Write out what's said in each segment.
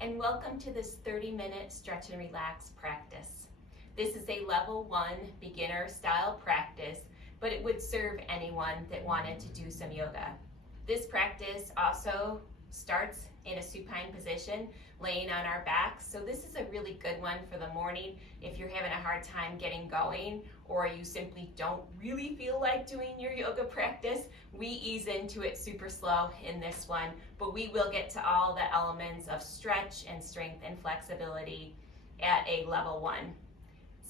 and welcome to this 30-minute stretch and relax practice. This is a level 1 beginner style practice, but it would serve anyone that wanted to do some yoga. This practice also starts in a supine position, laying on our backs. So this is a really good one for the morning if you're having a hard time getting going, or you simply don't really feel like doing your yoga practice. We ease into it super slow in this one, but we will get to all the elements of stretch and strength and flexibility at a level 1.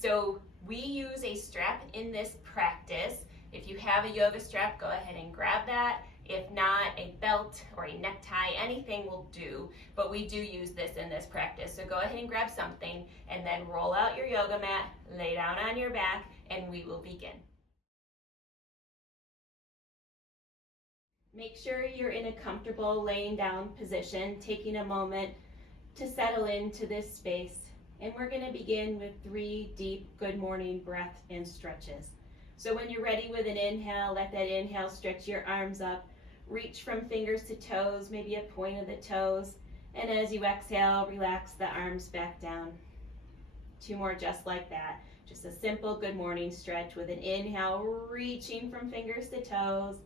So we use a strap in this practice. If you have a yoga strap, go ahead and grab that. If not, a belt or a necktie, anything will do, but we do use this in this practice. So go ahead and grab something and then roll out your yoga mat, lay down on your back, and we will begin. Make sure you're in a comfortable laying down position, taking a moment to settle into this space. And we're going to begin with 3 deep good morning breath and stretches. So when you're ready with an inhale, let that inhale stretch your arms up. Reach from fingers to toes, maybe a point of the toes. And as you exhale, relax the arms back down. 2 more just like that. Just a simple good morning stretch with an inhale, reaching from fingers to toes.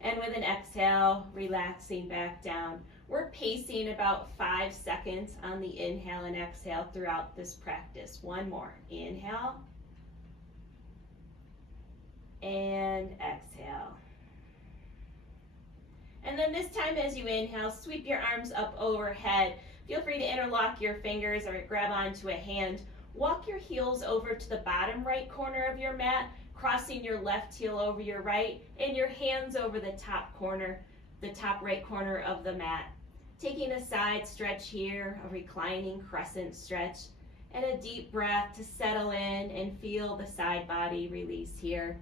And with an exhale, relaxing back down. We're pacing about 5 seconds on the inhale and exhale throughout this practice. 1 more. Inhale. And exhale. And then this time as you inhale, sweep your arms up overhead. Feel free to interlock your fingers or grab onto a hand. Walk your heels over to the bottom right corner of your mat, crossing your left heel over your right, and your hands over the top corner, the top right corner of the mat. Taking a side stretch here, a reclining crescent stretch, and a deep breath to settle in and feel the side body release here.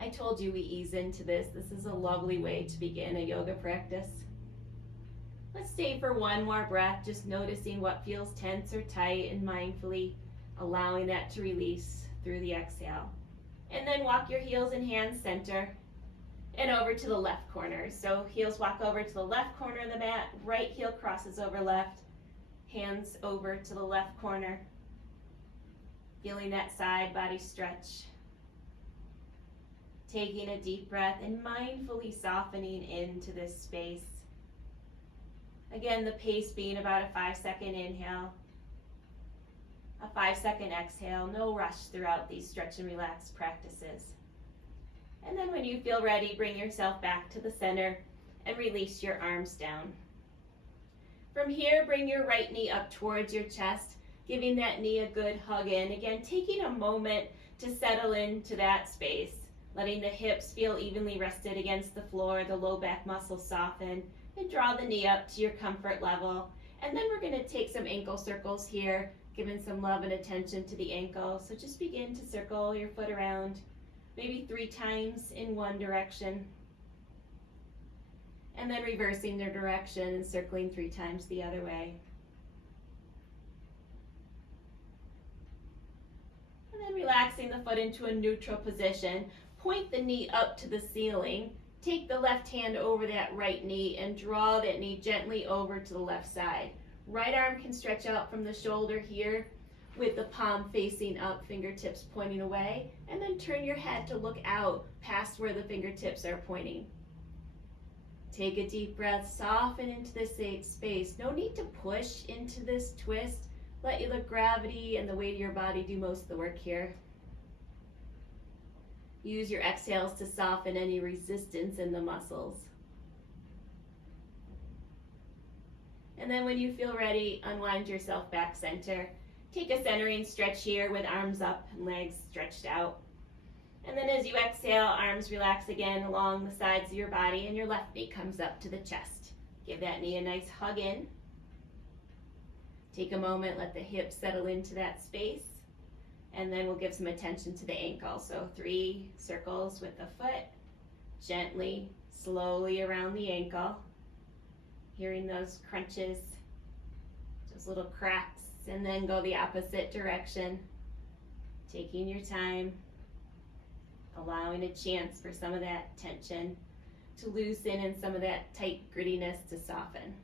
I told you we ease into this. This is a lovely way to begin a yoga practice. Let's stay for 1 more breath, just noticing what feels tense or tight and mindfully allowing that to release through the exhale. And then walk your heels and hands center and over to the left corner. So heels walk over to the left corner of the mat, right heel crosses over left, hands over to the left corner. Feeling that side body stretch. Taking a deep breath and mindfully softening into this space. Again, the pace being about a 5-second inhale, a 5-second exhale, no rush throughout these stretch and relax practices. And then when you feel ready, bring yourself back to the center and release your arms down. From here, bring your right knee up towards your chest, giving that knee a good hug in. Again, taking a moment to settle into that space. Letting the hips feel evenly rested against the floor, the low back muscles soften, and draw the knee up to your comfort level. And then we're going to take some ankle circles here, giving some love and attention to the ankle. So just begin to circle your foot around, maybe 3 times in one direction. And then reversing their direction and circling 3 times the other way. And then relaxing the foot into a neutral position. Point the knee up to the ceiling. Take the left hand over that right knee and draw that knee gently over to the left side. Right arm can stretch out from the shoulder here with the palm facing up, fingertips pointing away, and then turn your head to look out past where the fingertips are pointing. Take a deep breath, soften into this space. No need to push into this twist. Let the gravity and the weight of your body do most of the work here. Use your exhales to soften any resistance in the muscles. And then when you feel ready, unwind yourself back center. Take a centering stretch here with arms up and legs stretched out. And then as you exhale, arms relax again along the sides of your body and your left knee comes up to the chest. Give that knee a nice hug in. Take a moment, let the hips settle into that space. And then we'll give some attention to the ankle. So 3 circles with the foot, gently, slowly around the ankle. Hearing those crunches, those little cracks, and then go the opposite direction. Taking your time, allowing a chance for some of that tension to loosen and some of that tight grittiness to soften.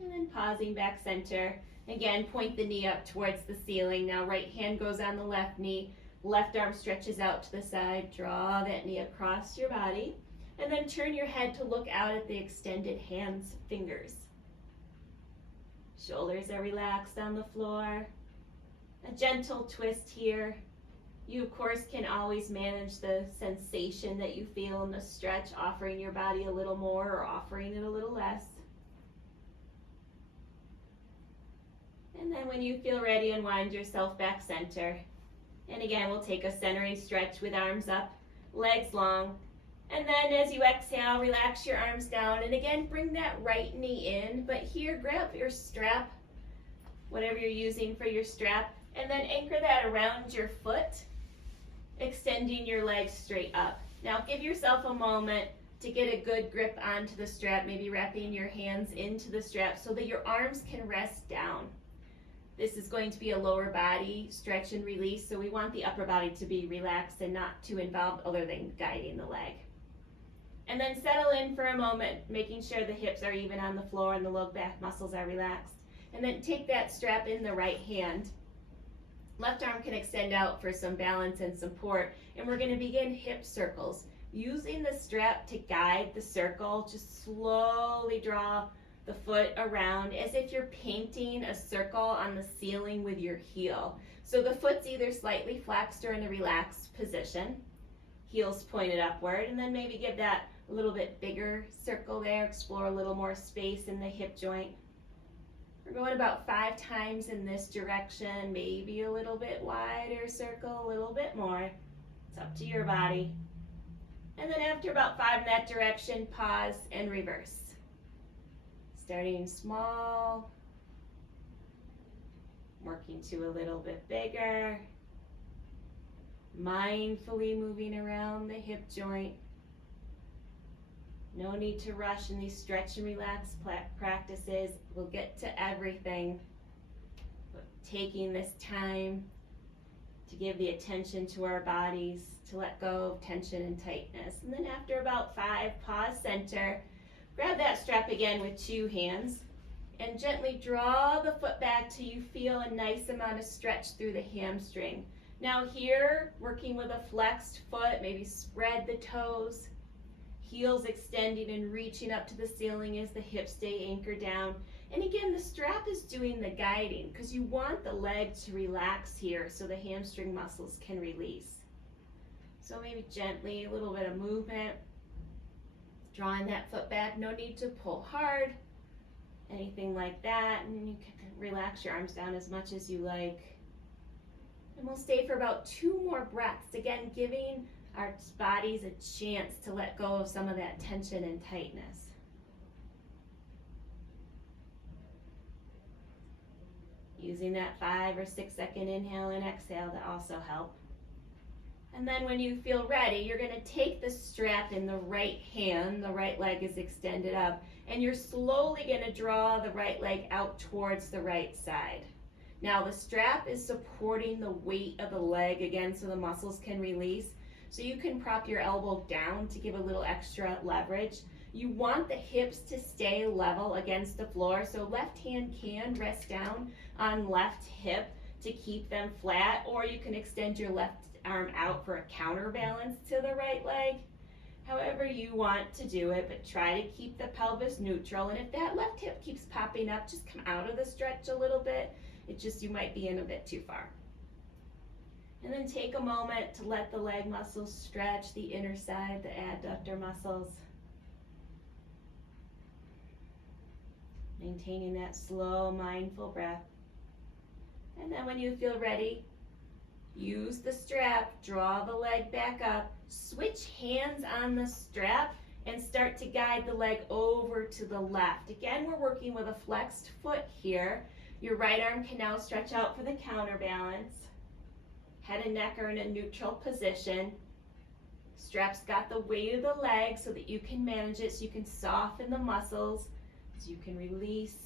And then pausing back center. Again, point the knee up towards the ceiling. Now right hand goes on the left knee. Left arm stretches out to the side. Draw that knee across your body. And then turn your head to look out at the extended hands, fingers. Shoulders are relaxed on the floor. A gentle twist here. You, of course, can always manage the sensation that you feel in the stretch, offering your body a little more or offering it a little less. And then when you feel ready, unwind yourself back center. And again, we'll take a centering stretch with arms up, legs long. And then as you exhale, relax your arms down. And again, bring that right knee in. But here, grab your strap, whatever you're using for your strap, and then anchor that around your foot, extending your legs straight up. Now give yourself a moment to get a good grip onto the strap, maybe wrapping your hands into the strap so that your arms can rest down. This is going to be a lower body stretch and release, so we want the upper body to be relaxed and not too involved other than guiding the leg. And then settle in for a moment, making sure the hips are even on the floor and the low back muscles are relaxed. And then take that strap in the right hand. Left arm can extend out for some balance and support, and we're going to begin hip circles. Using the strap to guide the circle, just slowly draw the foot around as if you're painting a circle on the ceiling with your heel. So the foot's either slightly flexed or in a relaxed position, heels pointed upward, and then maybe give that a little bit bigger circle there, explore a little more space in the hip joint. We're going about 5 times in this direction, maybe a little bit wider circle, a little bit more. It's up to your body. And then after about 5 in that direction, pause and reverse. Starting small, working to a little bit bigger, mindfully moving around the hip joint. No need to rush in these stretch and relax practices. We'll get to everything, but taking this time to give the attention to our bodies, to let go of tension and tightness. And then after about 5, pause center. Grab that strap again with 2 hands and gently draw the foot back till you feel a nice amount of stretch through the hamstring. Now here, working with a flexed foot, maybe spread the toes, heels extending and reaching up to the ceiling as the hips stay anchored down. And again, the strap is doing the guiding because you want the leg to relax here so the hamstring muscles can release. So maybe gently, a little bit of movement. Drawing that foot back, no need to pull hard, anything like that, and you can relax your arms down as much as you like. And we'll stay for about 2 more breaths, again giving our bodies a chance to let go of some of that tension and tightness. Using that 5 or 6 second inhale and exhale to also help. And then when you feel ready, you're going to take the strap in the right hand, the right leg is extended up, and you're slowly going to draw the right leg out towards the right side. Now the strap is supporting the weight of the leg again so the muscles can release. So you can prop your elbow down to give a little extra leverage. You want the hips to stay level against the floor, so left hand can rest down on left hip to keep them flat, or you can extend your left arm out for a counterbalance to the right leg. However you want to do it, but try to keep the pelvis neutral. And if that left hip keeps popping up, just come out of the stretch a little bit. It's just you might be in a bit too far. And then take a moment to let the leg muscles stretch, the inner side, the adductor muscles. Maintaining that slow, mindful breath. And then when you feel ready, use the strap, draw the leg back up, switch hands on the strap, and start to guide the leg over to the left. Again, we're working with a flexed foot here. Your right arm can now stretch out for the counterbalance. Head and neck are in a neutral position. Strap's got the weight of the leg so that you can manage it, so you can soften the muscles, so you can release.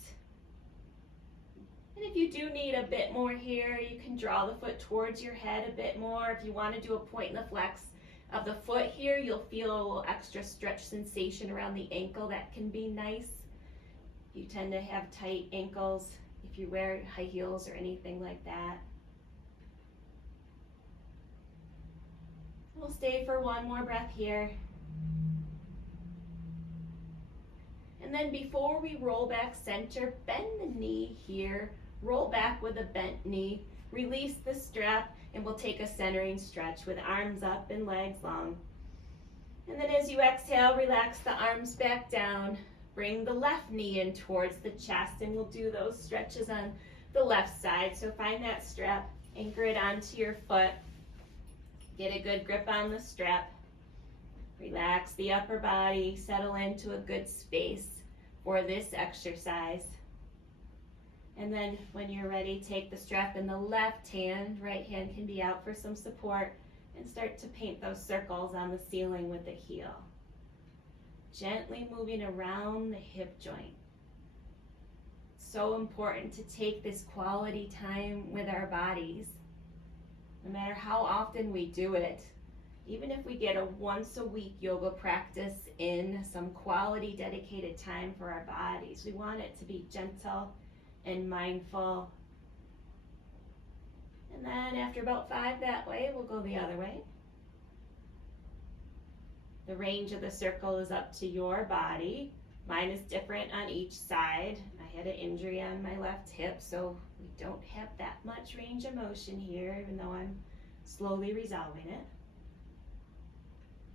And if you do need a bit more here, you can draw the foot towards your head a bit more. If you want to do a point in the flex of the foot here, you'll feel a little extra stretch sensation around the ankle. That can be nice. You tend to have tight ankles if you wear high heels or anything like that. We'll stay for one more breath here. And then before we roll back center, bend the knee here, roll back with a bent knee, release the strap, and we'll take a centering stretch with arms up and legs long. And then as you exhale, relax the arms back down, bring the left knee in towards the chest, and we'll do those stretches on the left side. So find that strap, anchor it onto your foot, get a good grip on the strap, relax the upper body, settle into a good space for this exercise. And then when you're ready, take the strap in the left hand, right hand can be out for some support, and start to paint those circles on the ceiling with the heel. Gently moving around the hip joint. So important to take this quality time with our bodies. No matter how often we do it, even if we get a once a week yoga practice in, some quality dedicated time for our bodies, we want it to be gentle and mindful. And then after about 5 that way, we'll go the other way. The range of the circle is up to your body. Mine is different on each side. I had an injury on my left hip, so we don't have that much range of motion here, even though I'm slowly resolving it.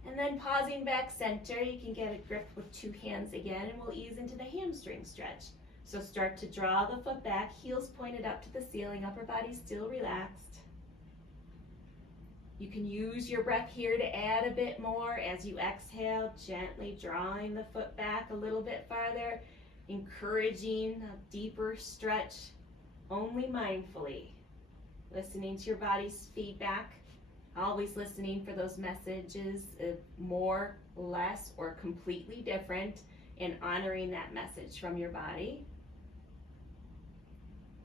And then pausing back center, you can get a grip with 2 hands again, and we'll ease into the hamstring stretch. So start to draw the foot back, heels pointed up to the ceiling, upper body still relaxed. You can use your breath here to add a bit more as you exhale, gently drawing the foot back a little bit farther, encouraging a deeper stretch, only mindfully. Listening to your body's feedback, always listening for those messages of more, less, or completely different, and honoring that message from your body.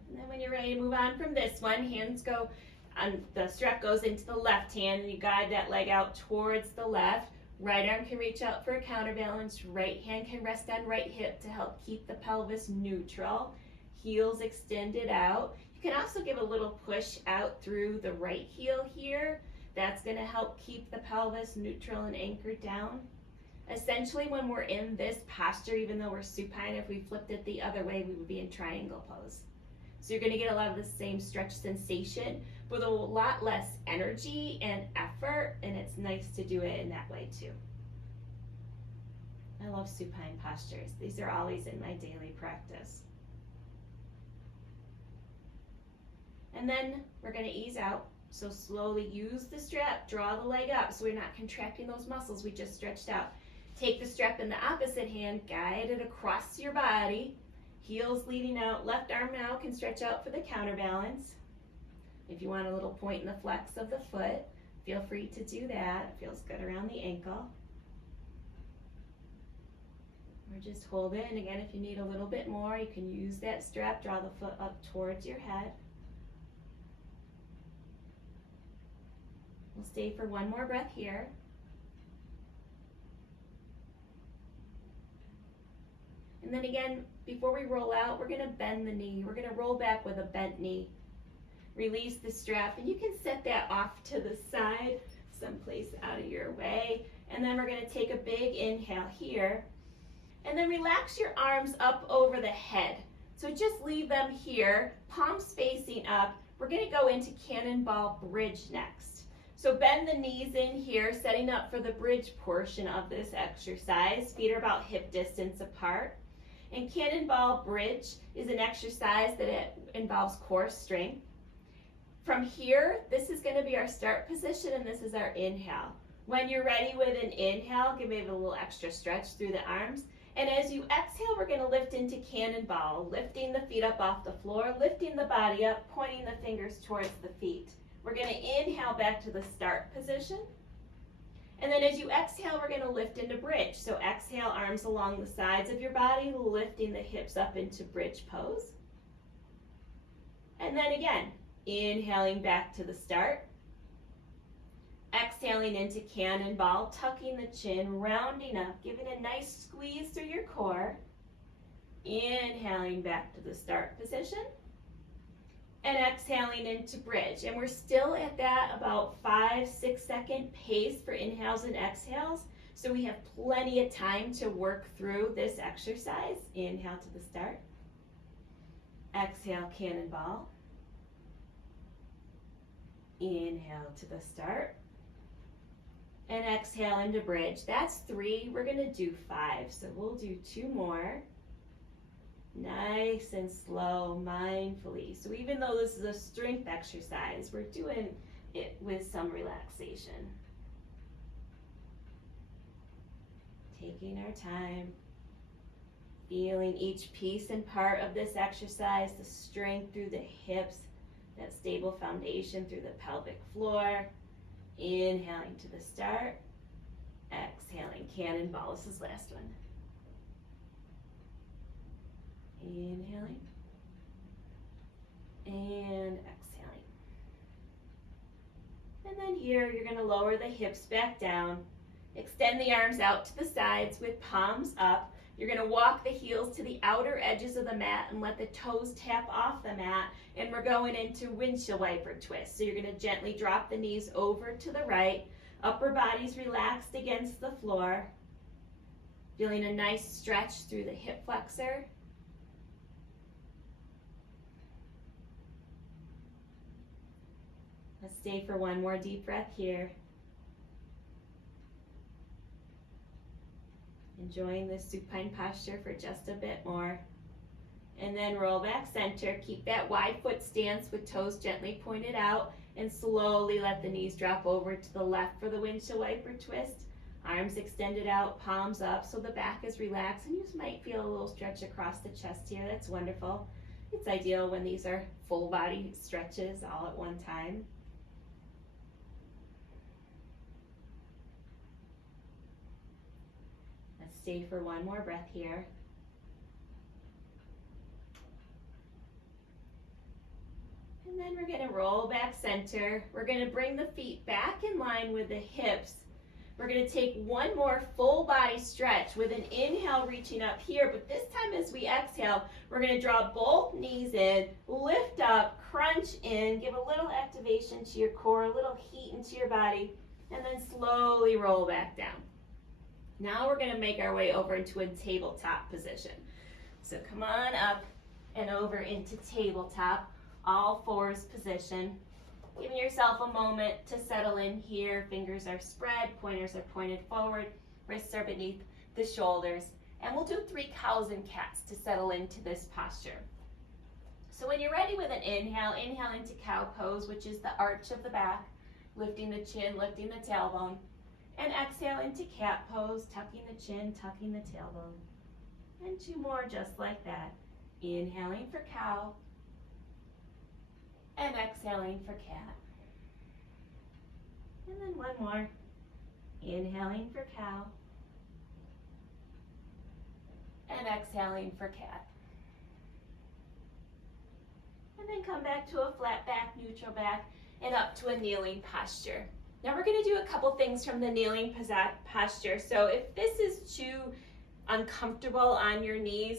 And then when you're ready to move on from this one, hands go, the strap goes into the left hand, and you guide that leg out towards the left. Right arm can reach out for a counterbalance. Right hand can rest on right hip to help keep the pelvis neutral. Heels extended out. You can also give a little push out through the right heel here. That's going to help keep the pelvis neutral and anchored down. Essentially, when we're in this posture, even though we're supine, if we flipped it the other way, we would be in triangle pose. So you're going to get a lot of the same stretch sensation with a lot less energy and effort, and it's nice to do it in that way too. I love supine postures. These are always in my daily practice. And then we're going to ease out. So slowly use the strap, draw the leg up so we're not contracting those muscles we just stretched out. Take the strap in the opposite hand, guide it across your body, heels leading out, left arm now can stretch out for the counterbalance. If you want a little point in the flex of the foot, feel free to do that. It feels good around the ankle. Or just hold it, and again, if you need a little bit more, you can use that strap, draw the foot up towards your head. We'll stay for one more breath here. And then again, before we roll out, we're going to bend the knee. We're going to roll back with a bent knee. Release the strap, and you can set that off to the side, someplace out of your way. And then we're going to take a big inhale here. And then relax your arms up over the head. So just leave them here, palms facing up. We're going to go into cannonball bridge next. So bend the knees in here, setting up for the bridge portion of this exercise. Feet are about hip distance apart. And cannonball bridge is an exercise that involves core strength. From here, this is going to be our start position, and this is our inhale. When you're ready with an inhale, give maybe a little extra stretch through the arms. And as you exhale, we're going to lift into cannonball, lifting the feet up off the floor, lifting the body up, pointing the fingers towards the feet. We're going to inhale back to the start position. And then as you exhale, we're going to lift into bridge. So exhale, arms along the sides of your body, lifting the hips up into bridge pose. And then again, inhaling back to the start. Exhaling into cannonball, tucking the chin, rounding up, giving a nice squeeze through your core. Inhaling back to the start position. And exhaling into bridge. And we're still at that about 5-6 second pace for inhales and exhales. So we have plenty of time to work through this exercise. Inhale to the start. Exhale, cannonball. Inhale to the start. And exhale into bridge. That's 3. We're going to do 5. So we'll do 2 more. Nice and slow, mindfully. So even though this is a strength exercise, we're doing it with some relaxation. Taking our time, feeling each piece and part of this exercise, the strength through the hips, that stable foundation through the pelvic floor. Inhaling to the start, exhaling, cannonball. This is last one. Inhaling and exhaling. And then here you're going to lower the hips back down. Extend the arms out to the sides with palms up. You're going to walk the heels to the outer edges of the mat and let the toes tap off the mat. And we're going into windshield wiper twist. So you're going to gently drop the knees over to the right. Upper body's relaxed against the floor. Feeling a nice stretch through the hip flexor. Let's stay for one more deep breath here. Enjoying this supine posture for just a bit more. And then roll back center. Keep that wide foot stance with toes gently pointed out. And slowly let the knees drop over to the left for the windshield wiper twist. Arms extended out, palms up, so the back is relaxed. And you might feel a little stretch across the chest here. That's wonderful. It's ideal when these are full body stretches all at one time. Stay for one more breath here. And then we're going to roll back center. We're going to bring the feet back in line with the hips. We're going to take one more full body stretch with an inhale reaching up here, but this time as we exhale, we're going to draw both knees in, lift up, crunch in, give a little activation to your core, a little heat into your body, and then slowly roll back down. Now we're going to make our way over into a tabletop position. So come on up and over into tabletop, all fours position. Giving yourself a moment to settle in here. Fingers are spread, pointers are pointed forward, wrists are beneath the shoulders. And we'll do 3 cows and cats to settle into this posture. So when you're ready with an inhale, inhale into cow pose, which is the arch of the back, lifting the chin, lifting the tailbone. And exhale into cat pose, tucking the chin, tucking the tailbone. And 2 more just like that. Inhaling for cow. And exhaling for cat. And then 1 more. Inhaling for cow. And exhaling for cat. And then come back to a flat back, neutral back, and up to a kneeling posture. Now we're going to do a couple things from the kneeling posture. So if this is too uncomfortable on your knees,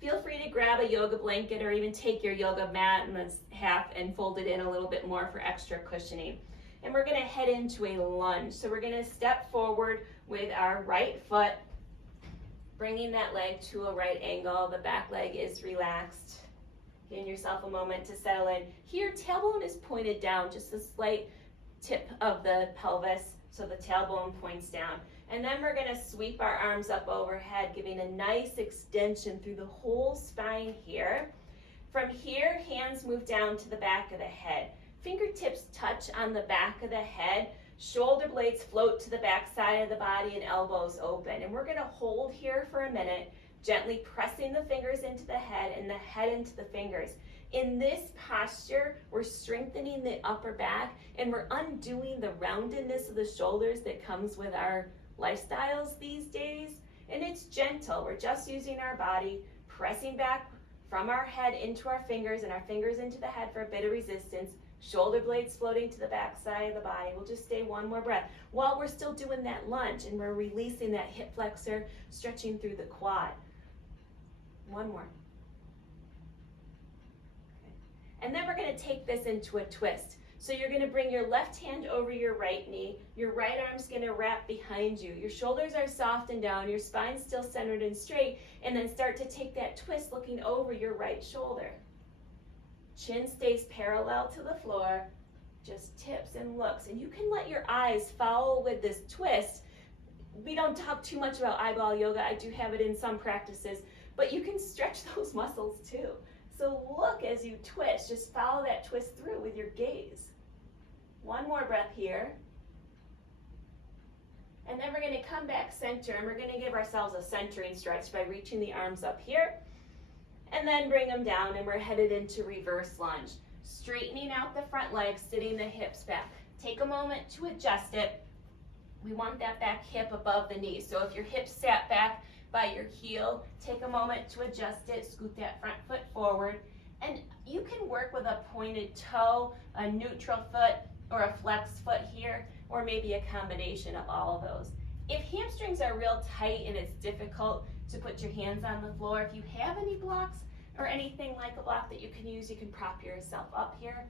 feel free to grab a yoga blanket or even take your yoga mat and half and fold it in a little bit more for extra cushioning. And we're going to head into a lunge. So we're going to step forward with our right foot, bringing that leg to a right angle. The back leg is relaxed. Giving yourself a moment to settle in. Here, tailbone is pointed down, just a slight tip of the pelvis, so the tailbone points down. And then we're going to sweep our arms up overhead, giving a nice extension through the whole spine here. From here, hands move down to the back of the head. Fingertips touch on the back of the head. Shoulder blades float to the back side of the body and elbows open. And we're going to hold here for a minute, gently pressing the fingers into the head and the head into the fingers. In this posture, we're strengthening the upper back and we're undoing the roundedness of the shoulders that comes with our lifestyles these days. And it's gentle. We're just using our body, pressing back from our head into our fingers and our fingers into the head for a bit of resistance. Shoulder blades floating to the back side of the body. We'll just stay 1 more breath while we're still doing that lunge and we're releasing that hip flexor, stretching through the quad. One more. Okay. And then we're going to take this into a twist. So you're going to bring your left hand over your right knee. Your right arm's going to wrap behind you. Your shoulders are soft and down. Your spine's still centered and straight. And then start to take that twist looking over your right shoulder. Chin stays parallel to the floor. Just tips and looks. And you can let your eyes follow with this twist. We don't talk too much about eyeball yoga. I do have it in some practices. But you can stretch those muscles too. So look as you twist. Just follow that twist through with your gaze. One more breath here. And then we're going to come back center, and we're going to give ourselves a centering stretch by reaching the arms up here. And then bring them down, and we're headed into reverse lunge. Straightening out the front leg, sitting the hips back. Take a moment to adjust it. We want that back hip above the knee. So if your hips sat back by your heel, take a moment to adjust it, scoot that front foot forward. And you can work with a pointed toe, a neutral foot, or a flex foot here, or maybe a combination of all of those. If hamstrings are real tight and it's difficult to put your hands on the floor, if you have any blocks or anything like a block that you can use, you can prop yourself up here.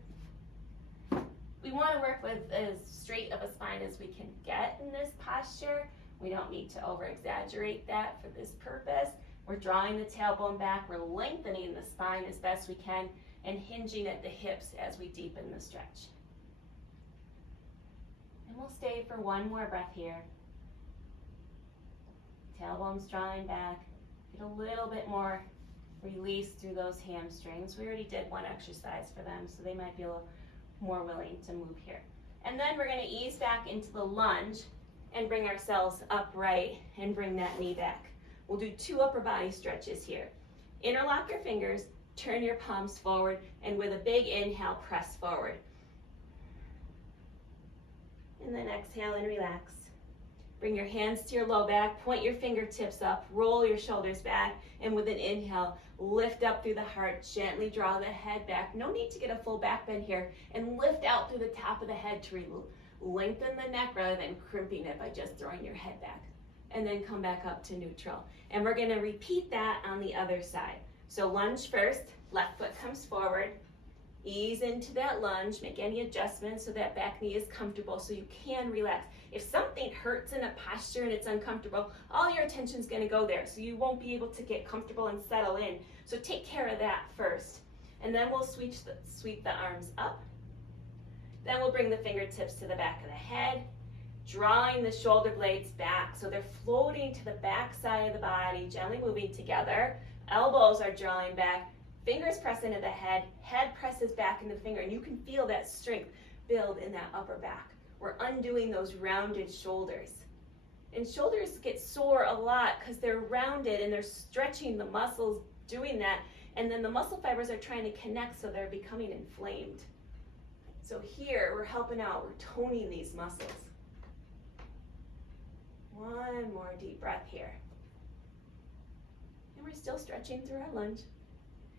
We want to work with as straight of a spine as we can get in this posture. We don't need to over-exaggerate that for this purpose. We're drawing the tailbone back, we're lengthening the spine as best we can, and hinging at the hips as we deepen the stretch. And we'll stay for one more breath here. Tailbone's drawing back. Get a little bit more release through those hamstrings. We already did one exercise for them, so they might be a little more willing to move here. And then we're going to ease back into the lunge and bring ourselves upright and bring that knee back. We'll do 2 upper body stretches here. Interlock your fingers, turn your palms forward, and with a big inhale, press forward. And then exhale and relax. Bring your hands to your low back, point your fingertips up, roll your shoulders back, and with an inhale, lift up through the heart, gently draw the head back. No need to get a full back bend here, and lift out through the top of the head to lengthen the neck rather than crimping it by just throwing your head back. And then come back up to neutral. And we're gonna repeat that on the other side. So lunge first, left foot comes forward, ease into that lunge, make any adjustments so that back knee is comfortable so you can relax. If something hurts in a posture and it's uncomfortable, all your attention's gonna go there, so you won't be able to get comfortable and settle in. So take care of that first. And then we'll sweep the arms up. Then we'll bring the fingertips to the back of the head, drawing the shoulder blades back so they're floating to the back side of the body, gently moving together. Elbows are drawing back, fingers press into the head, head presses back into the finger, and you can feel that strength build in that upper back. We're undoing those rounded shoulders. And shoulders get sore a lot because they're rounded and they're stretching the muscles doing that, and then the muscle fibers are trying to connect, so they're becoming inflamed. So here, we're helping out, we're toning these muscles. One more deep breath here. And we're still stretching through our lunge.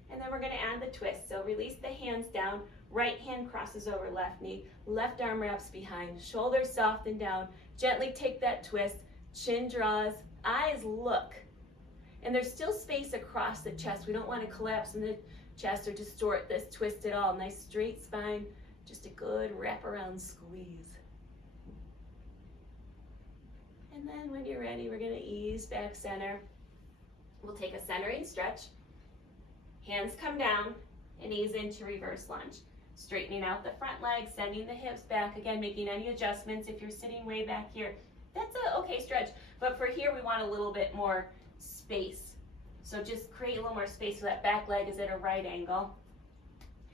And then we're gonna add the twist. So release the hands down, right hand crosses over left knee, left arm wraps behind, shoulders soft and down. Gently take that twist, chin draws, eyes look. And there's still space across the chest. We don't wanna collapse in the chest or distort this twist at all. Nice straight spine, just a good wraparound squeeze. And then when you're ready, we're gonna ease back center. We'll take a centering stretch. Hands come down and ease into reverse lunge. Straightening out the front leg, sending the hips back. Again, making any adjustments if you're sitting way back here. That's a okay stretch, but for here we want a little bit more space. So just create a little more space so that back leg is at a right angle.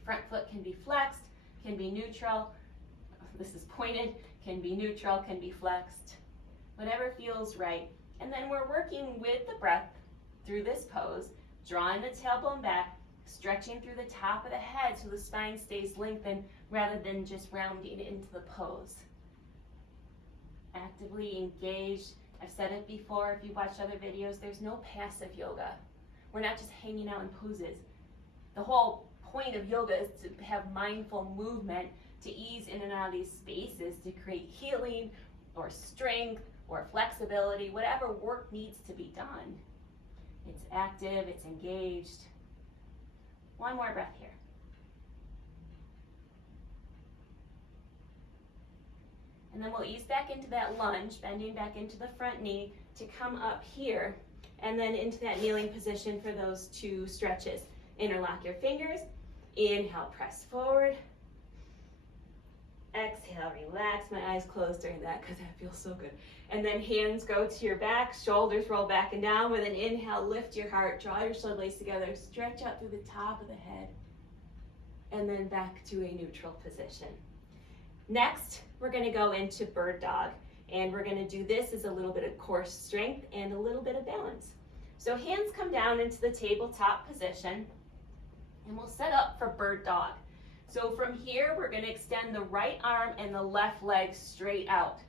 Front foot can be flexed, can be neutral. This is pointed, can be neutral, can be flexed. Whatever feels right. And then we're working with the breath through this pose, drawing the tailbone back, stretching through the top of the head so the spine stays lengthened rather than just rounding into the pose. Actively engaged. I've said it before, if you've watched other videos, there's no passive yoga. We're not just hanging out in poses. The whole point of yoga is to have mindful movement, to ease in and out of these spaces, to create healing or strength or flexibility, whatever work needs to be done. It's active, it's engaged. One more breath here. And then we'll ease back into that lunge, bending back into the front knee to come up here, and then into that kneeling position for those 2 stretches. Interlock your fingers. Inhale, press forward. Exhale, relax. My eyes closed during that because that feels so good. And then hands go to your back, shoulders roll back and down. With an inhale, lift your heart, draw your shoulder blades together, stretch up through the top of the head, and then back to a neutral position. Next, we're going to go into bird dog, and we're going to do this as a little bit of core strength and a little bit of balance. So hands come down into the tabletop position, and we'll set up for bird dog. So from here, we're going to extend the right arm and the left leg straight out.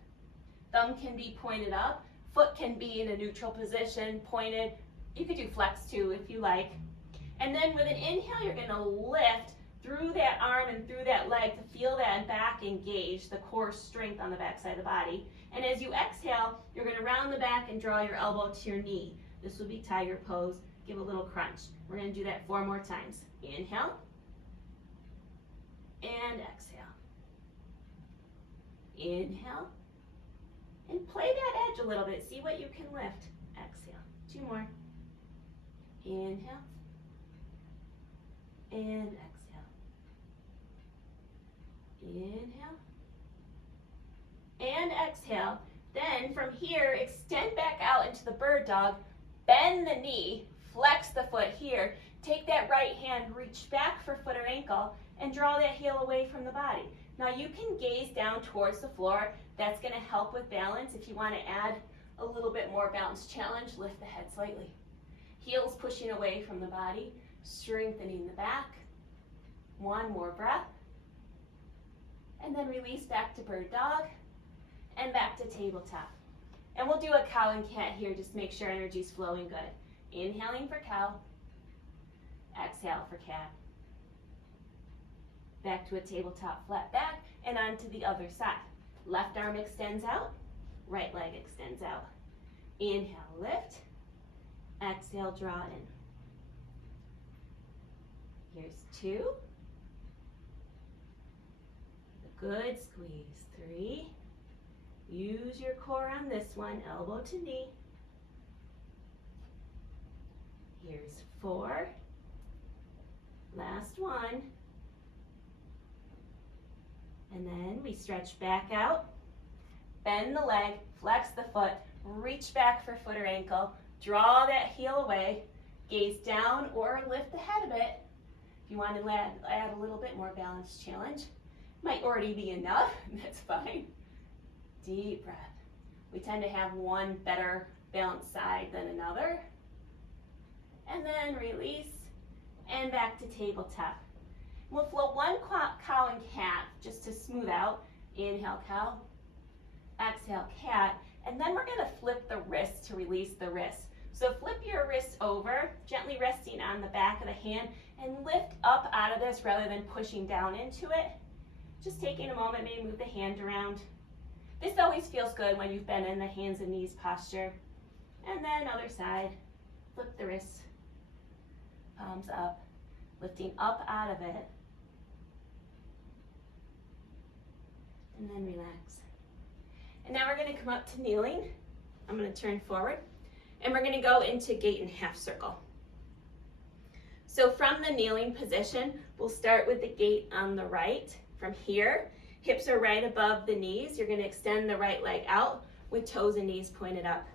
Thumb can be pointed up, foot can be in a neutral position, pointed. You could do flex too if you like. And then with an inhale, you're going to lift through that arm and through that leg to feel that back engage, the core strength on the back side of the body. And as you exhale, you're going to round the back and draw your elbow to your knee. This will be tiger pose. Give a little crunch. We're going to do that 4 more times. Inhale and exhale. Inhale and play that edge a little bit. See what you can lift. Exhale. 2 more. Inhale and exhale. Inhale and exhale. Then from here, extend back out into the bird dog, bend the knee, flex the foot here, take that right hand, reach back for foot or ankle, and draw that heel away from the body. Now you can gaze down towards the floor. That's going to help with balance. If you want to add a little bit more balance challenge, lift the head slightly. Heels pushing away from the body, strengthening the back. 1 more breath. And then release back to bird dog and back to tabletop. And we'll do a cow and cat here, just make sure energy's flowing good. Inhaling for cow, exhale for cat. Back to a tabletop flat back and onto the other side. Left arm extends out, right leg extends out. Inhale, lift, exhale, draw in. Here's 2. Good squeeze. 3. Use your core on this one, elbow to knee. Here's 4. Last one. And then we stretch back out, bend the leg, flex the foot, reach back for foot or ankle, draw that heel away, gaze down or lift the head a bit. If you want to add a little bit more balance challenge, might already be enough, that's fine. Deep breath. We tend to have one better balanced side than another. And then release and back to tabletop. We'll float 1 cow and cat just to smooth out. Inhale, cow. Exhale, cat. And then we're going to flip the wrist to release the wrist. So flip your wrist over, gently resting on the back of the hand, and lift up out of this rather than pushing down into it. Just taking a moment, maybe move the hand around. This always feels good when you've been in the hands and knees posture. And then other side, flip the wrist, palms up, lifting up out of it. And then relax. And now we're going to come up to kneeling. I'm going to turn forward. And we're going to go into gate and half circle. So from the kneeling position, we'll start with the gate on the right. From here, hips are right above the knees. You're going to extend the right leg out with toes and knees pointed up.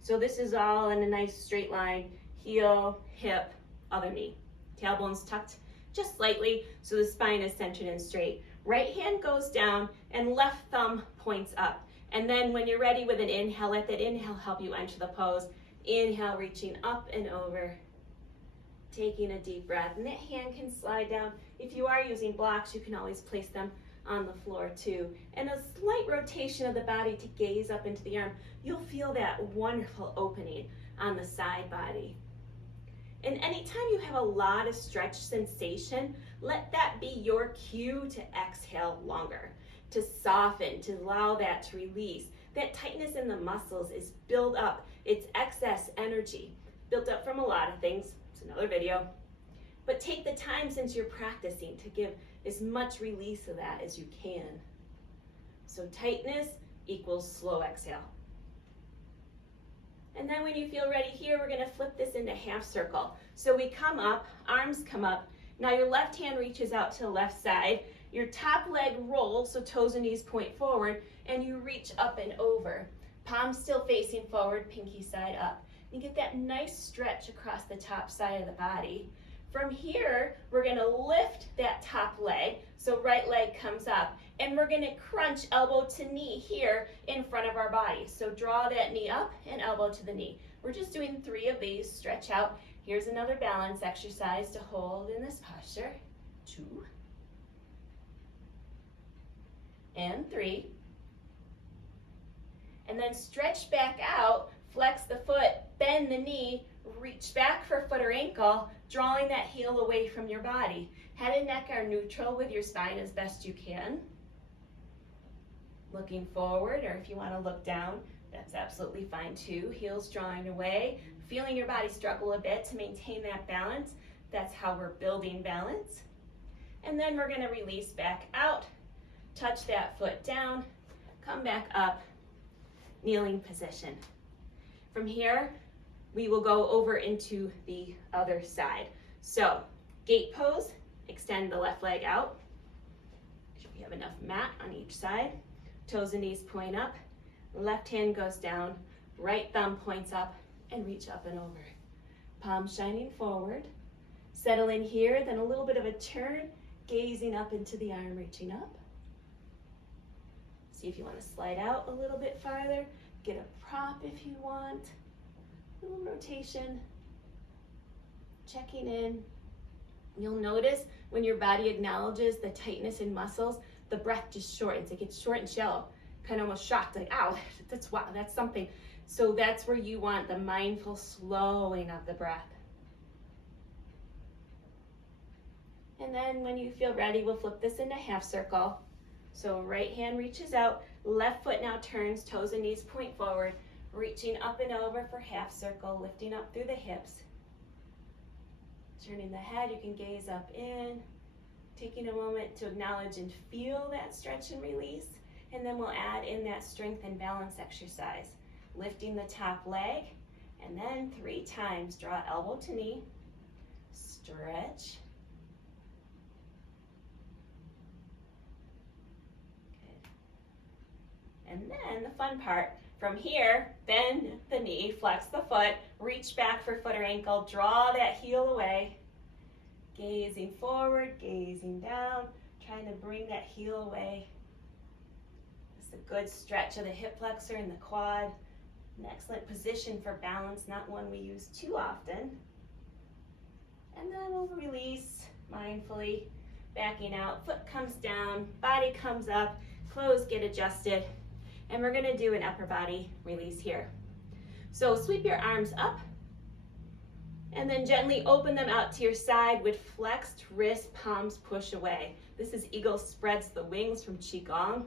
So this is all in a nice straight line. Heel, hip, other knee. Tailbone's tucked just slightly so the spine is centered and straight. Right hand goes down and left thumb points up. And then when you're ready with an inhale, let that inhale help you enter the pose. Inhale, reaching up and over. Taking a deep breath. And that hand can slide down. If you are using blocks, you can always place them on the floor too. And a slight rotation of the body to gaze up into the arm. You'll feel that wonderful opening on the side body. And anytime you have a lot of stretch sensation, let that be your cue to exhale longer, to soften, to allow that to release. That tightness in the muscles is built up. It's excess energy. built up from a lot of things. It's another video. But take the time since you're practicing to give as much release of that as you can. So tightness equals slow exhale. And then when you feel ready here, we're gonna flip this into half circle. So we come up, arms come up. Now your left hand reaches out to the left side. Your top leg rolls, so toes and knees point forward, and you reach up and over. Palms still facing forward, pinky side up. You get that nice stretch across the top side of the body. From here, we're gonna lift that top leg, so right leg comes up, and we're gonna crunch elbow to knee here in front of our body. So draw that knee up and elbow to the knee. We're just doing 3 of these, stretch out. Here's another balance exercise to hold in this posture. 2 and 3. And then stretch back out, flex the foot, bend the knee, reach back for foot or ankle, drawing that heel away from your body. Head and neck are neutral with your spine as best you can. Looking forward, or if you want to look down, that's absolutely fine too. Heels drawing away, feeling your body struggle a bit to maintain that balance. That's how we're building balance. And then we're going to release back out, touch that foot down, come back up, kneeling position. From here, we will go over into the other side. So, gate pose, extend the left leg out. Make sure you have enough mat on each side. Toes and knees point up. Left hand goes down, right thumb points up, and reach up and over. Palms shining forward. Settle in here, then a little bit of a turn, gazing up into the arm, reaching up. See if you want to slide out a little bit farther. Get a prop if you want. A little rotation. Checking in. You'll notice when your body acknowledges the tightness in muscles, the breath just shortens. It gets short and shallow. Kind of almost shocked, like, ow, wow, that's something. So that's where you want the mindful slowing of the breath. And then when you feel ready, we'll flip this into half circle. So right hand reaches out, left foot now turns, toes and knees point forward, reaching up and over for half circle, lifting up through the hips. Turning the head, you can gaze up in, taking a moment to acknowledge and feel that stretch and release. And then we'll add in that strength and balance exercise. Lifting the top leg, and then 3 times. Draw elbow to knee, stretch. Good. And then the fun part, from here, bend the knee, flex the foot, reach back for foot or ankle, draw that heel away. Gazing forward, gazing down, trying to bring that heel away. It's a good stretch of the hip flexor and the quad. An excellent position for balance, not one we use too often. And then we'll release mindfully, backing out. Foot comes down, body comes up, clothes get adjusted. And we're gonna do an upper body release here. So sweep your arms up, and then gently open them out to your side with flexed wrist, palms push away. This is eagle spreads the wings from Qigong.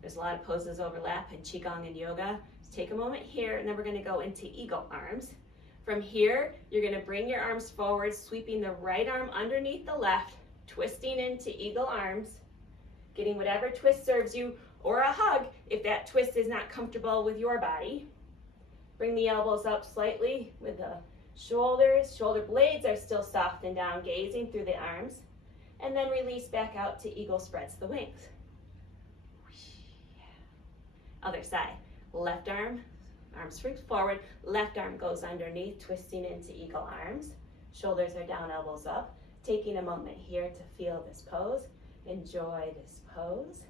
There's a lot of poses overlap in Qigong and yoga. So take a moment here, and then we're gonna go into eagle arms. From here, you're gonna bring your arms forward, sweeping the right arm underneath the left, twisting into eagle arms, getting whatever twist serves you, or a hug if that twist is not comfortable with your body. Bring the elbows up slightly with the shoulders. Shoulder blades are still soft and down, gazing through the arms. And then release back out to eagle spreads the wings. Other side. Left arm, arms sweep forward. Left arm goes underneath, twisting into eagle arms. Shoulders are down, elbows up. Taking a moment here to feel this pose. Enjoy this pose.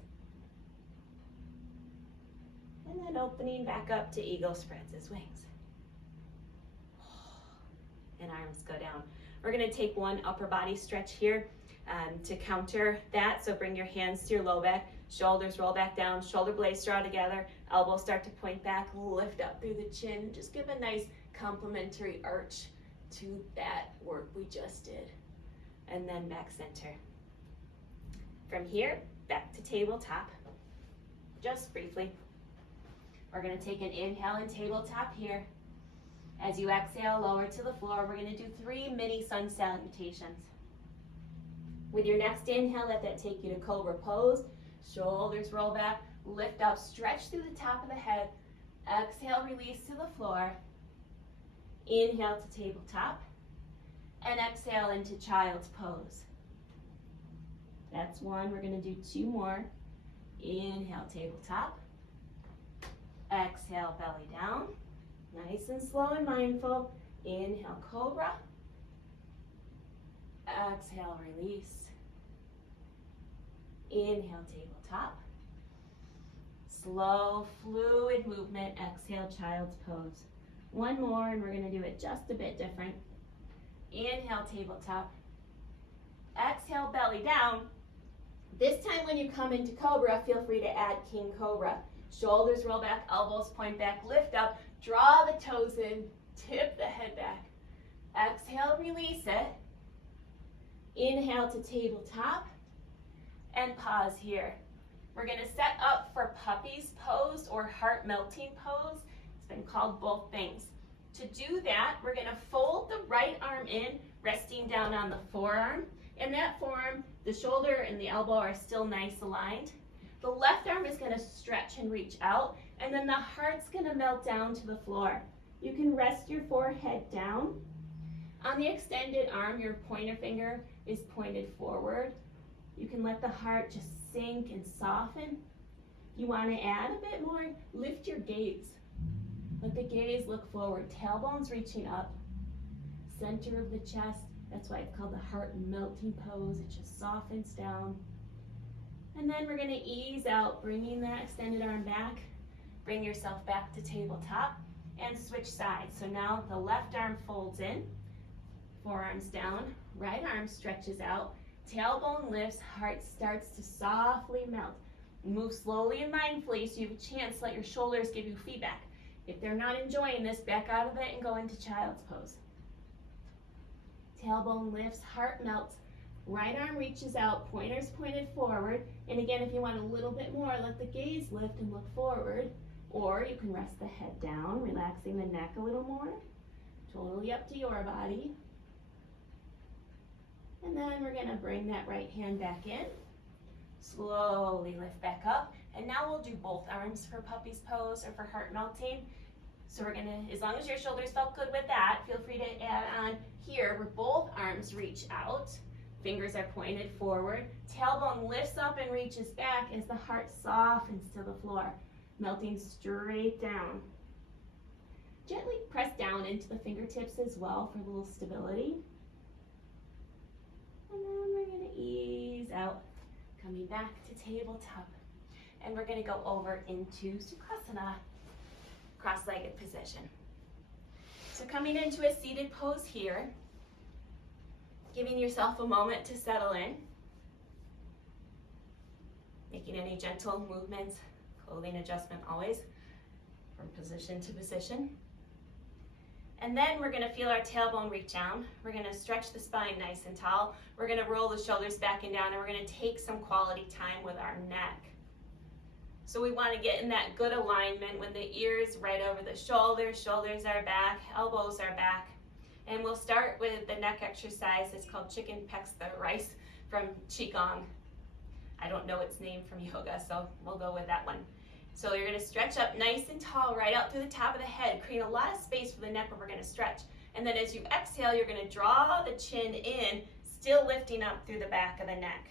And then opening back up to eagle spreads his wings. And arms go down. We're gonna take one upper body stretch here to counter that. So bring your hands to your low back, shoulders roll back down, shoulder blades draw together, elbows start to point back, lift up through the chin. Just give a nice complementary arch to that work we just did. And then back center. From here, back to tabletop, just briefly. We're gonna take an inhale in tabletop here. As you exhale, lower to the floor. We're going to do 3 mini sun salutations. With your next inhale, let that take you to cobra pose. Shoulders roll back, lift up, stretch through the top of the head. Exhale, release to the floor. Inhale to tabletop. And exhale into child's pose. That's one. We're going to do 2 more. Inhale, tabletop. Exhale, belly down. Nice and slow and mindful. Inhale, cobra. Exhale, release. Inhale, tabletop. Slow, fluid movement. Exhale, child's pose. One more, and we're going to do it just a bit different. Inhale, tabletop. Exhale, belly down. This time when you come into cobra, feel free to add king cobra. Shoulders roll back, elbows point back, lift up, draw the toes in, tip the head back. Exhale, release it. Inhale to tabletop, and pause here. We're going to set up for puppy's pose or heart melting pose. It's been called both things. To do that, we're going to fold the right arm in, resting down on the forearm. In that forearm, the shoulder and the elbow are still nice aligned. The left arm is going to stretch and reach out, and then the heart's going to melt down to the floor. You can rest your forehead down. On the extended arm, your pointer finger is pointed forward. You can let the heart just sink and soften. If you want to add a bit more, lift your gaze. Let the gaze look forward, tailbone's reaching up, center of the chest. That's why it's called the heart melting pose. It just softens down. And then we're going to ease out, bringing that extended arm back. Bring yourself back to tabletop and switch sides. So now the left arm folds in, forearms down, right arm stretches out, tailbone lifts, heart starts to softly melt. Move slowly and mindfully so you have a chance to let your shoulders give you feedback. If they're not enjoying this, back out of it and go into child's pose. Tailbone lifts, heart melts, right arm reaches out, pointers pointed forward. And again, if you want a little bit more, let the gaze lift and look forward. Or you can rest the head down, relaxing the neck a little more. Totally up to your body. And then we're going to bring that right hand back in. Slowly lift back up. And now we'll do both arms for puppy's pose or for heart melting. So we're going to, as long as your shoulders felt good with that, feel free to add on here where both arms reach out. Fingers are pointed forward. Tailbone lifts up and reaches back as the heart softens to the floor, melting straight down. Gently press down into the fingertips as well for a little stability. And then we're going to ease out, coming back to tabletop. And we're going to go over into Sukhasana, cross-legged position. So coming into a seated pose here, giving yourself a moment to settle in, making any gentle movements, clothing adjustment always, from position to position. And then we're going to feel our tailbone reach down. We're going to stretch the spine nice and tall. We're going to roll the shoulders back and down, and we're going to take some quality time with our neck. So we want to get in that good alignment when the ears right over the shoulders, shoulders are back, elbows are back. And we'll start with the neck exercise. It's called chicken pecks the rice from Qigong. I don't know its name from yoga, so we'll go with that one. So you're going to stretch up nice and tall right out through the top of the head, create a lot of space for the neck where we're going to stretch. And then as you exhale, you're going to draw the chin in, still lifting up through the back of the neck.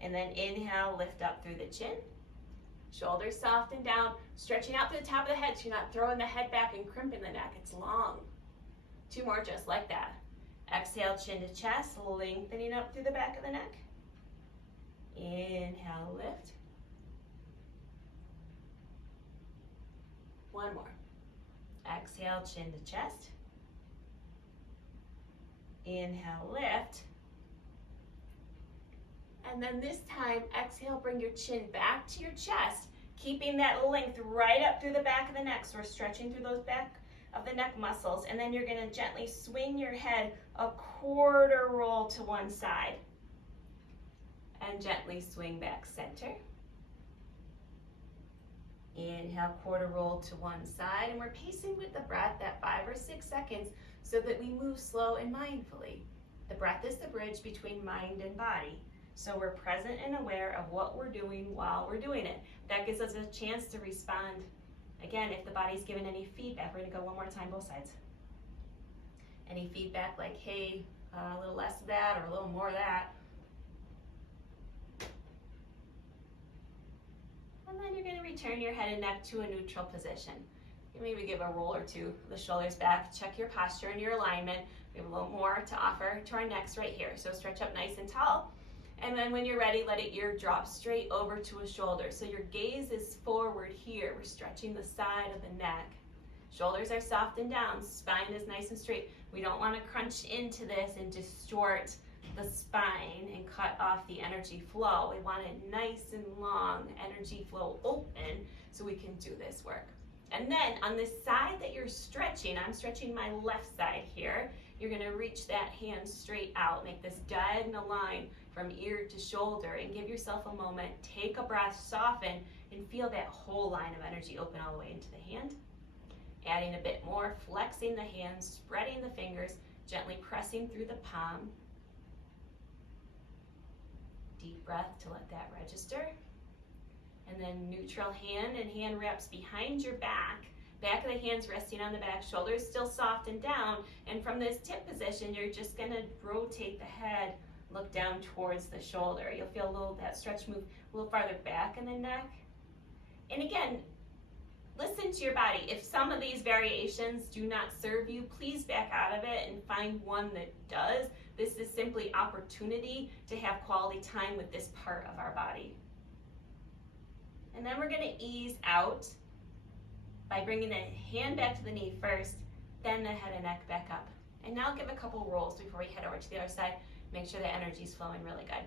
And then inhale, lift up through the chin. Shoulders soften down, stretching out through the top of the head so you're not throwing the head back and crimping the neck. It's long. 2 more just like that. Exhale, chin to chest, lengthening up through the back of the neck. Inhale, lift. 1 more. Exhale, chin to chest. Inhale, lift. And then this time, exhale, bring your chin back to your chest, keeping that length right up through the back of the neck. So we're stretching through those back of the neck muscles. And then you're going to gently swing your head a quarter roll to one side. And gently swing back center. Inhale. Inhale, quarter roll to one side, and we're pacing with the breath at 5 or 6 seconds so that we move slow and mindfully. The breath is the bridge between mind and body, so we're present and aware of what we're doing while we're doing it. That gives us a chance to respond. Again, if the body's given any feedback, we're gonna go one more time, both sides. Any feedback like, hey, a little less of that or a little more of that. And then you're gonna return your head and neck to a neutral position. You maybe give a roll or two, the shoulders back, check your posture and your alignment. We have a little more to offer to our necks right here. So stretch up nice and tall. And then when you're ready, let it ear drop straight over to a shoulder. So your gaze is forward here. We're stretching the side of the neck. Shoulders are soft and down, spine is nice and straight. We don't want to crunch into this and distort the spine and cut off the energy flow. We want it nice and long, energy flow open, so we can do this work. And then on this side that you're stretching, I'm stretching my left side here, you're gonna reach that hand straight out, make this diagonal line from ear to shoulder, and give yourself a moment, take a breath, soften, and feel that whole line of energy open all the way into the hand. Adding a bit more, flexing the hands, spreading the fingers, gently pressing through the palm. Deep breath to let that register. And then neutral hand and hand wraps behind your back. Back of the hands resting on the back, shoulders still soft and down. And from this tip position, you're just gonna rotate the head, look down towards the shoulder. You'll feel a little, that stretch move a little farther back in the neck. And again, listen to your body. If some of these variations do not serve you, please back out of it and find one that does. This is simply opportunity to have quality time with this part of our body. And then we're gonna ease out by bringing the hand back to the knee first, then the head and neck back up. And now give a couple rolls before we head over to the other side. Make sure the energy's flowing really good.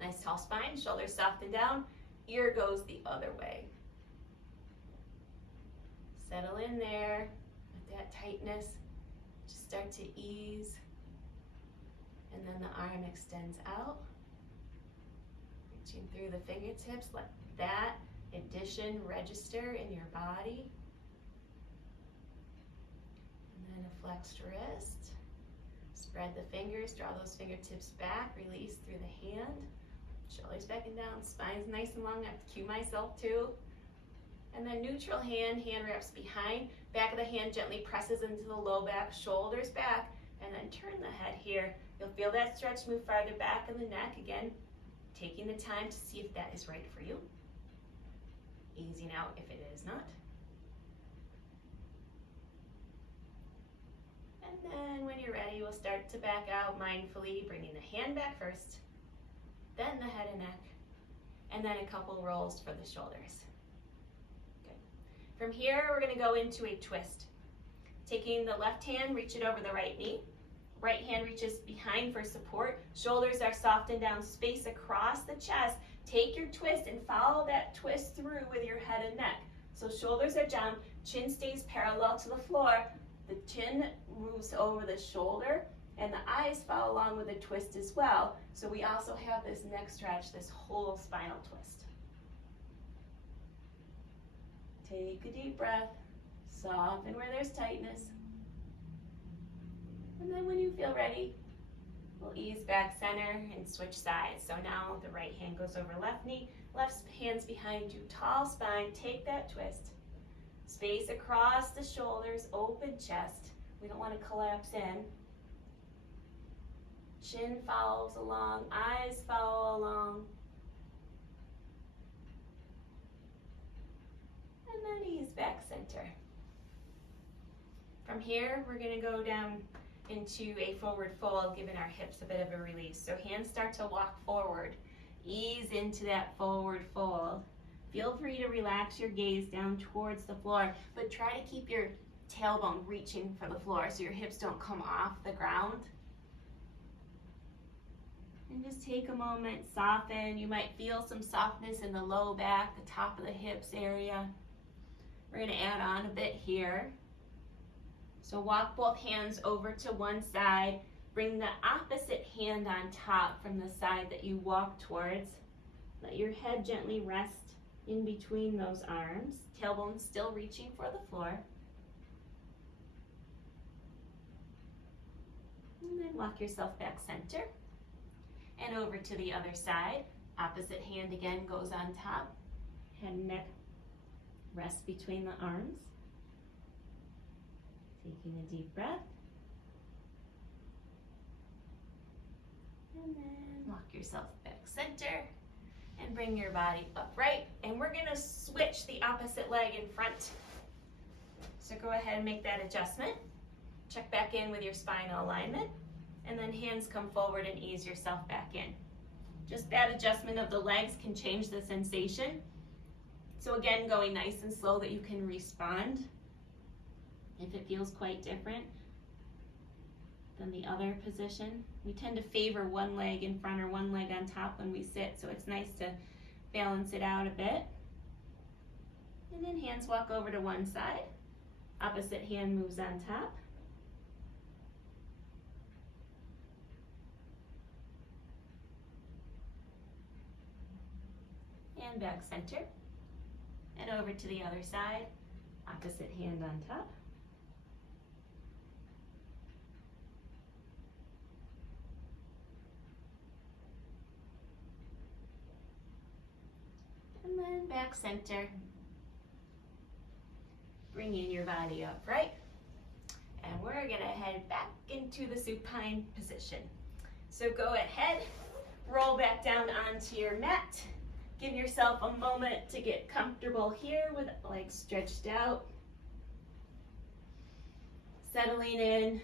Nice tall spine, shoulders soft and down, ear goes the other way. Settle in there with that tightness. Just start to ease. And then the arm extends out. Reaching through the fingertips, let that addition register in your body. And then a flexed wrist. Spread the fingers, draw those fingertips back, release through the hand. Shoulders back and down, spine's nice and long. I have to cue myself too. And then neutral hand, hand wraps behind. Back of the hand gently presses into the low back, shoulders back, and then turn the head here. You'll feel that stretch move farther back in the neck. Again, taking the time to see if that is right for you. Easing out if it is not. And then when you're ready, we'll start to back out mindfully, bringing the hand back first, then the head and neck, and then a couple rolls for the shoulders. Good. From here, we're gonna go into a twist. Taking the left hand, reach it over the right knee. Right hand reaches behind for support. Shoulders are soft and down, space across the chest. Take your twist and follow that twist through with your head and neck. So shoulders are down, chin stays parallel to the floor. The chin moves over the shoulder and the eyes follow along with the twist as well. So we also have this neck stretch, this whole spinal twist. Take a deep breath, soften where there's tightness. And then when you feel ready, we'll ease back center and switch sides. So now the right hand goes over left knee, left hand's behind you, tall spine, take that twist. Space across the shoulders, open chest. We don't want to collapse in. Chin follows along, eyes follow along. And then ease back center. From here, we're going to go down into a forward fold, giving our hips a bit of a release. So hands start to walk forward. Ease into that forward fold. Feel free to relax your gaze down towards the floor, but try to keep your tailbone reaching for the floor so your hips don't come off the ground. And just take a moment, soften. You might feel some softness in the low back, the top of the hips area. We're going to add on a bit here. So walk both hands over to one side. Bring the opposite hand on top from the side that you walk towards. Let your head gently rest in between those arms. Tailbone still reaching for the floor. And then walk yourself back center and over to the other side. Opposite hand again goes on top. Head and neck rest between the arms. Taking a deep breath. And then walk yourself back center and bring your body upright. And we're gonna switch the opposite leg in front. So go ahead and make that adjustment. Check back in with your spinal alignment. And then hands come forward and ease yourself back in. Just that adjustment of the legs can change the sensation. So again, going nice and slow that you can respond if it feels quite different than the other position. We tend to favor one leg in front or one leg on top when we sit, so it's nice to balance it out a bit. And then hands walk over to one side. Opposite hand moves on top. And back center. And over to the other side. Opposite hand on top. And then back center. Bringing your body upright. And we're gonna head back into the supine position. So go ahead, roll back down onto your mat. Give yourself a moment to get comfortable here with legs stretched out. Settling in,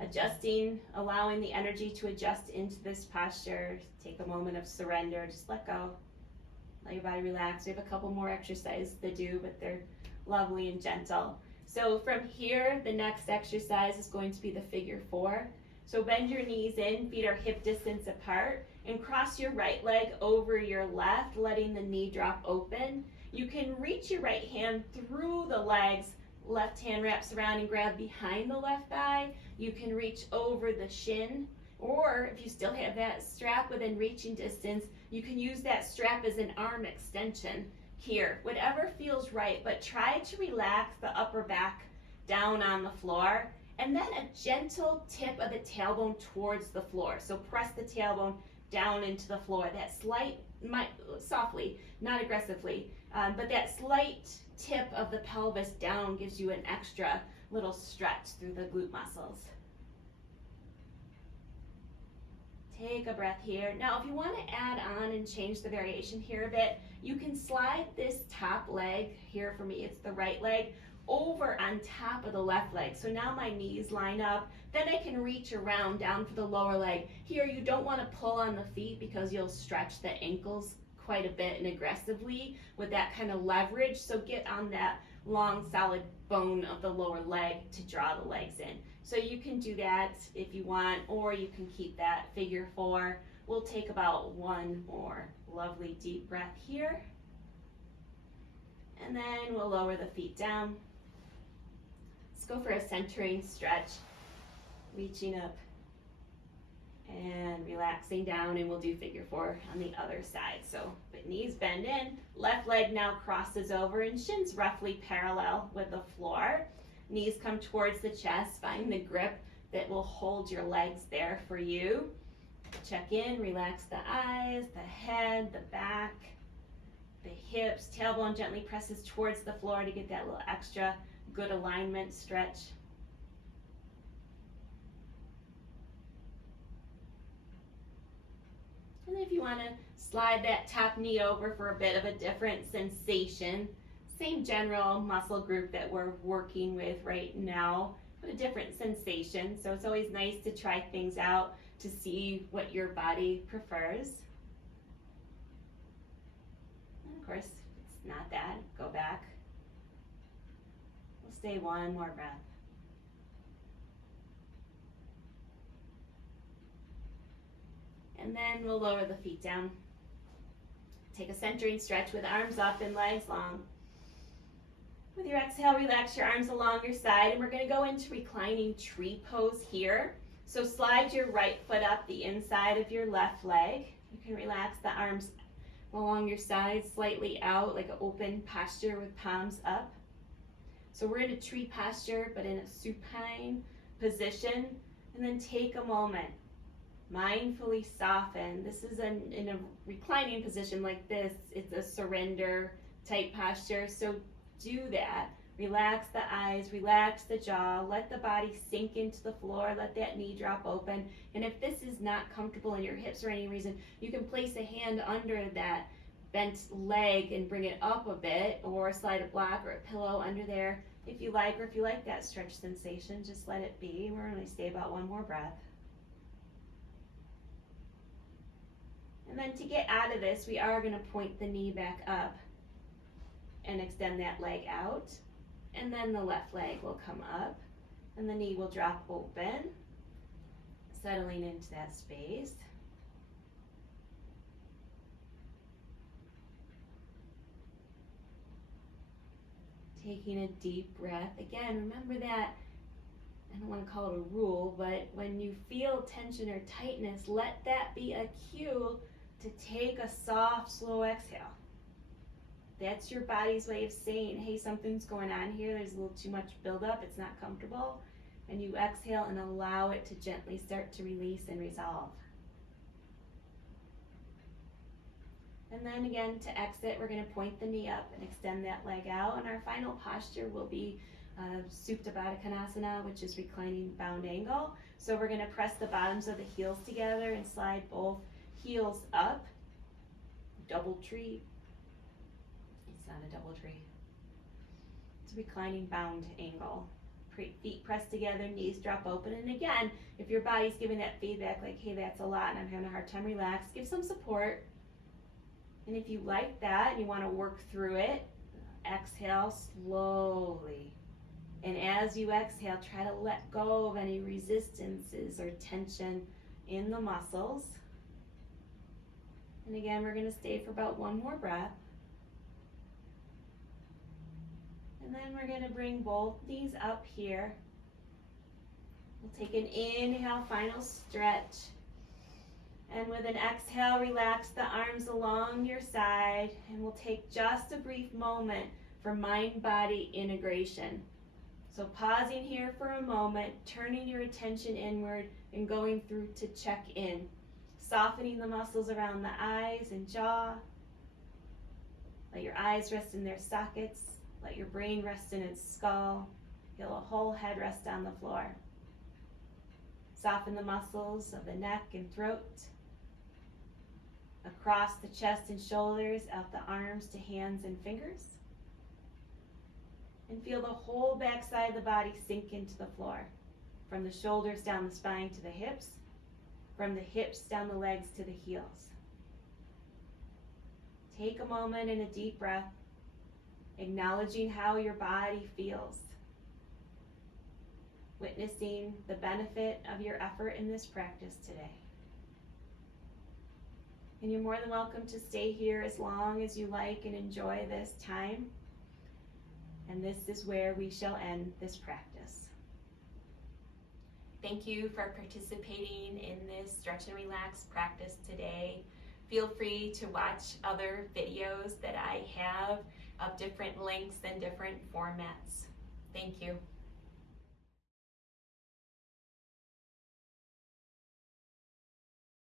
adjusting, allowing the energy to adjust into this posture. Take a moment of surrender, just let go. Let your body relax. We have a couple more exercises to do, but they're lovely and gentle. So from here, the next exercise is going to be the figure 4. So bend your knees in, feet are hip distance apart, and cross your right leg over your left, letting the knee drop open. You can reach your right hand through the legs, left hand wraps around and grab behind the left thigh. You can reach over the shin, or if you still have that strap within reaching distance, you can use that strap as an arm extension here. Whatever feels right, but try to relax the upper back down on the floor, and then a gentle tip of the tailbone towards the floor. So press the tailbone down into the floor. That slight, softly, not aggressively, but that slight tip of the pelvis down gives you an extra little stretch through the glute muscles. Take a breath here. Now, if you want to add on and change the variation here a bit, you can slide this top leg, here for me it's the right leg, over on top of the left leg. So now my knees line up. Then I can reach around down for the lower leg. Here you don't want to pull on the feet because you'll stretch the ankles quite a bit and aggressively with that kind of leverage. So get on that long solid bone of the lower leg to draw the legs in. So you can do that if you want, or you can keep that figure 4. We'll take about one more lovely deep breath here. And then we'll lower the feet down. Let's go for a centering stretch. Reaching up and relaxing down, and we'll do figure 4 on the other side. So but knees bend in, left leg now crosses over and shins roughly parallel with the floor. Knees come towards the chest, find the grip that will hold your legs there for you. Check in, relax the eyes, the head, the back, the hips. Tailbone gently presses towards the floor to get that little extra good alignment stretch. And if you want to slide that top knee over for a bit of a different sensation, same general muscle group that we're working with right now, but a different sensation. So it's always nice to try things out to see what your body prefers. And of course, if it's not that, go back. We'll stay one more breath. And then we'll lower the feet down. Take a centering stretch with arms up and legs long. With your exhale, relax your arms along your side, and we're going to go into reclining tree pose here. So slide your right foot up the inside of your left leg. You can relax the arms along your sides, slightly out, like an open posture with palms up. So we're in a tree posture, but in a supine position. And then take a moment, mindfully soften. This is in a reclining position like this. It's a surrender type posture. So do that. Relax the eyes, relax the jaw, let the body sink into the floor, let that knee drop open. And if this is not comfortable in your hips for any reason, you can place a hand under that bent leg and bring it up a bit, or slide a block or a pillow under there if you like, or if you like that stretch sensation, just let it be. We're going to stay about one more breath. And then to get out of this, we are going to point the knee back up and extend that leg out. And then the left leg will come up and the knee will drop open, settling into that space. Taking a deep breath. Again, remember that, I don't want to call it a rule, but when you feel tension or tightness, let that be a cue to take a soft, slow exhale. That's your body's way of saying, hey, something's going on here. There's a little too much buildup. It's not comfortable. And you exhale and allow it to gently start to release and resolve. And then again, to exit, we're going to point the knee up and extend that leg out. And our final posture will be supine, which is reclining bound angle. So we're going to press the bottoms of the heels together and slide both heels up. Double tree. It's not a double tree. It's a reclining bound angle. Feet pressed together, knees drop open. And again, if your body's giving that feedback like, hey, that's a lot and I'm having a hard time, relax, give some support. And if you like that and you want to work through it, exhale slowly. And as you exhale, try to let go of any resistances or tension in the muscles. And again, we're going to stay for about one more breath. And then we're going to bring both knees up here. We'll take an inhale, final stretch. And with an exhale, relax the arms along your side. And we'll take just a brief moment for mind-body integration. So pausing here for a moment, turning your attention inward and going through to check in. Softening the muscles around the eyes and jaw. Let your eyes rest in their sockets. Let your brain rest in its skull. Feel a whole head rest on the floor. Soften the muscles of the neck and throat. Across the chest and shoulders, out the arms to hands and fingers. And feel the whole backside of the body sink into the floor. From the shoulders down the spine to the hips. From the hips down the legs to the heels. Take a moment and a deep breath, acknowledging how your body feels. Witnessing the benefit of your effort in this practice today. And you're more than welcome to stay here as long as you like and enjoy this time. And this is where we shall end this practice. Thank you for participating in this stretch and relax practice today. Feel free to watch other videos that I have of different lengths and different formats. Thank you.